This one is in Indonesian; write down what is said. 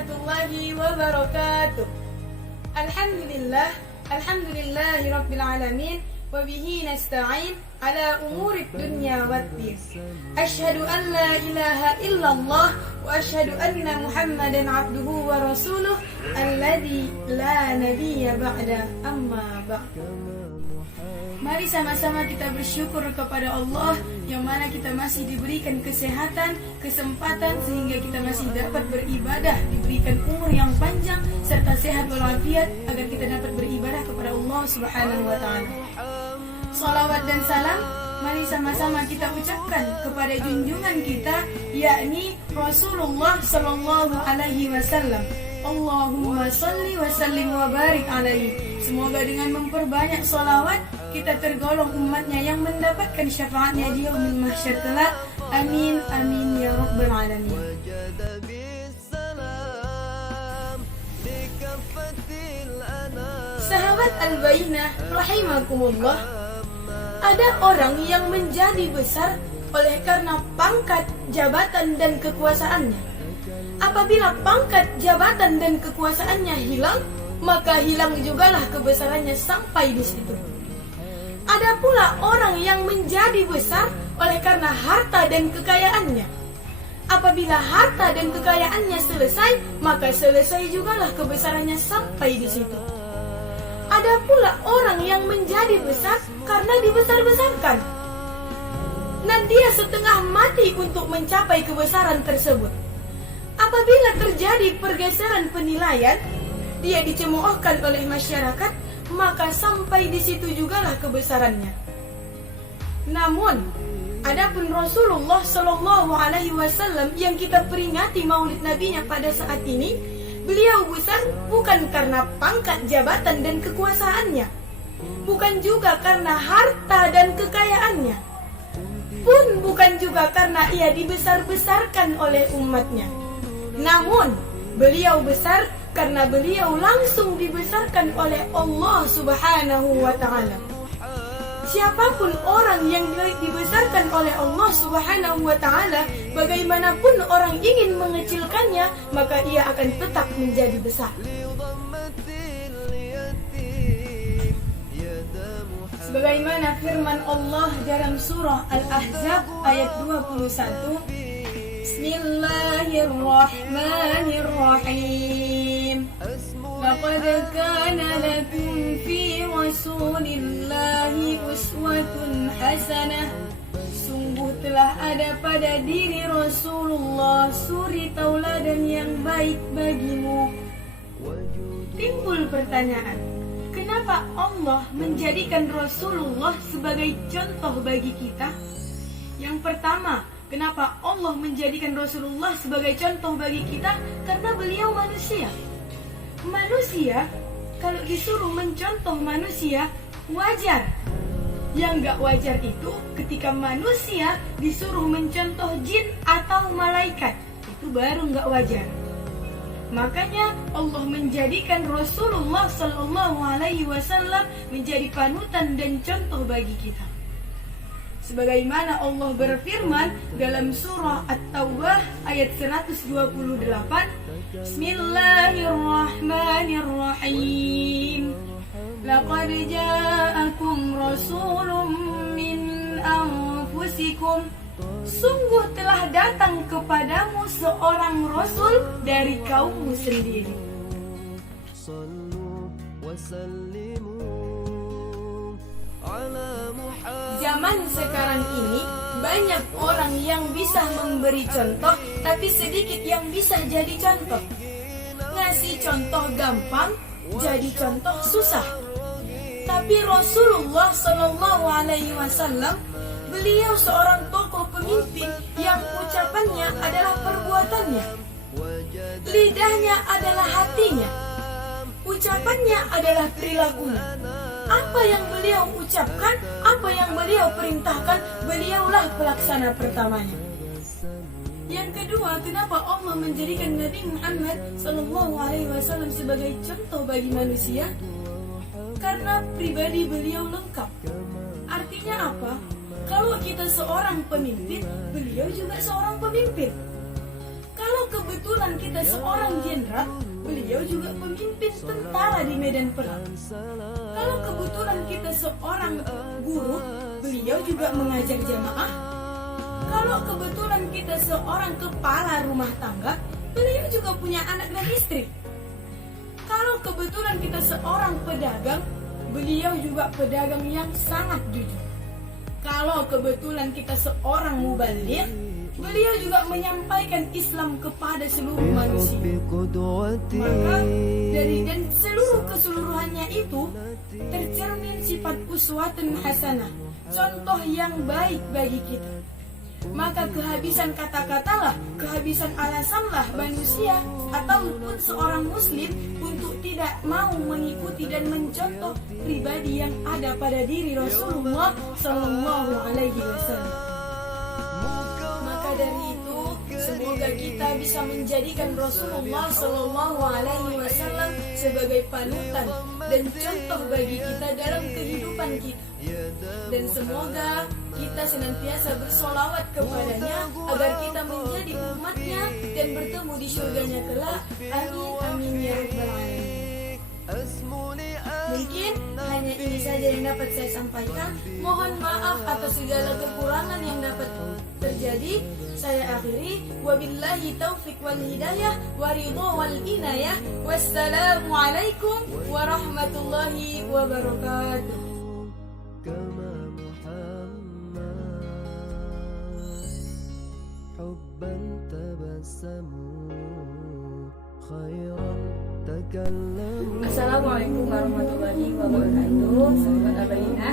warahmatullahi wabarakatuh. Alhamdulillahi rabbil alamin, wa bihi nasta'in ala umurid dunya waddin. Asyhadu an la ilaha illallah wa asyhadu anna Muhammadan abduhu wa rasuluh alladzi la nabiyya ba'da, amma ba'd. Mari sama-sama kita bersyukur kepada Allah yang mana kita masih diberikan kesehatan, kesempatan sehingga kita masih dapat beribadah, diberikan umur yang panjang serta sehat walafiat agar kita dapat beribadah kepada Allah Subhanahu wa taala. Salawat dan salam mari sama-sama kita ucapkan kepada junjungan kita, yakni Rasulullah sallallahu alaihi wasallam. Allahumma shalli wa sallim wa barik alaihi. Semoga dengan memperbanyak salawat kita tergolong umatnya yang mendapatkan syafaatnya di yaumil mahsyar kelak. Amin amin ya rabbal alamin. Sahabat Al-Bayyinah rahimakumullah, ada orang yang menjadi besar oleh karena pangkat, jabatan dan kekuasaannya. Apabila pangkat, jabatan dan kekuasaannya hilang, maka hilang jugalah kebesarannya sampai di situ. Ada pula orang yang menjadi besar oleh karena harta dan kekayaannya. Apabila harta dan kekayaannya selesai, maka selesai jugalah kebesarannya sampai di situ. Ada pula orang yang menjadi besar karena dibesar-besarkan, dan dia setengah mati untuk mencapai kebesaran tersebut. Apabila terjadi pergeseran penilaian, dia dicemoohkan oleh masyarakat, maka sampai di situ jugalah kebesarannya. Namun, adapun Rasulullah Shallallahu Alaihi Wasallam yang kita peringati Maulid Nabinya pada saat ini, beliau besar bukan karena pangkat, jabatan dan kekuasaannya, bukan juga karena harta dan kekayaannya, pun bukan juga karena ia dibesar-besarkan oleh umatnya. Namun, beliau besar karena beliau langsung dibesarkan oleh Allah Subhanahu wa ta'ala. Siapapun orang yang dibesarkan oleh Allah Subhanahu wa ta'ala, bagaimanapun orang ingin mengecilkannya, maka ia akan tetap menjadi besar. Sebagaimana firman Allah dalam surah Al-Ahzab ayat 21, Bismillahirrahmanirrahim. Laqad kana lakum fi Rasulillahi uswatun hasanah. Sungguh telah ada pada diri Rasulullah suri tauladan yang baik bagimu. Timbul pertanyaan, kenapa Allah menjadikan Rasulullah sebagai contoh bagi kita? Yang pertama, kenapa Allah menjadikan Rasulullah sebagai contoh bagi kita? Karena beliau manusia. Manusia, kalau disuruh mencontoh manusia, wajar. Yang gak wajar itu ketika manusia disuruh mencontoh jin atau malaikat. Itu baru gak wajar. Makanya Allah menjadikan Rasulullah Sallallahu Alaihi Wasallam menjadi panutan dan contoh bagi kita. Sebagaimana Allah berfirman dalam surah At-Taubah ayat 128, Bismillahirrahmanirrahim. Laqad ja'akum rasulun min anfusikum. Sungguh telah datang kepadamu seorang rasul dari kaummu sendiri. Zaman sekarang ini banyak orang yang bisa memberi contoh, tapi sedikit yang bisa jadi contoh. Ngasih contoh gampang, jadi contoh susah. Tapi Rasulullah Shallallahu Alaihi Wasallam, beliau seorang tokoh pemimpin yang ucapannya adalah perbuatannya, lidahnya adalah hatinya, ucapannya adalah perilakunya. Apa yang beliau ucapkan, apa yang beliau perintahkan, beliaulah pelaksana pertamanya. Yang kedua, kenapa Allah menjadikan Nabi Muhammad SAW sebagai contoh bagi manusia? Karena pribadi beliau lengkap. Artinya apa? Kalau kita seorang pemimpin, beliau juga seorang pemimpin. Kalau kebetulan kita seorang jenderal, beliau juga pemimpin tentara di medan perang. Kalau kebetulan kita seorang guru, beliau juga mengajar jamaah. Kalau kebetulan kita seorang kepala rumah tangga, beliau juga punya anak dan istri. Kalau kebetulan kita seorang pedagang, beliau juga pedagang yang sangat jujur. Kalau kebetulan kita seorang mubaligh, beliau juga menyampaikan Islam kepada seluruh manusia. Maka dari dan seluruh keseluruhannya itu tercermin sifat uswatun hasanah, contoh yang baik bagi kita. Maka kehabisan kata-katalah, kehabisan alasanlah manusia ataupun seorang muslim untuk tidak mau mengikuti dan mencontoh pribadi yang ada pada diri Rasulullah Sallallahu Alaihi Wasallam. Maka dari itu, semoga kita bisa menjadikan Rasulullah Sallallahu Alaihi Wasallam sebagai panutan dan contoh bagi kita dalam kehidupan kita. Dan semoga kita senantiasa bersolawat kepadanya agar kita menjadi umatnya dan bertemu di surganya kelak. Amin amin ya rabbal alamin. Mungkin hanya ini saja yang dapat saya sampaikan. Mohon maaf atas segala kekurangan yang dapat terjadi. Saya akhiri. Wabillahi taufiq wal hidayah wa ridha wal inayah. Wassalamualaikum warahmatullahi wabarakatuh. كما محمد حبا تبسموا خيرا تكلموا. Assalamualaikum warahmatullahi wabarakatuh. Sahabat Abainah,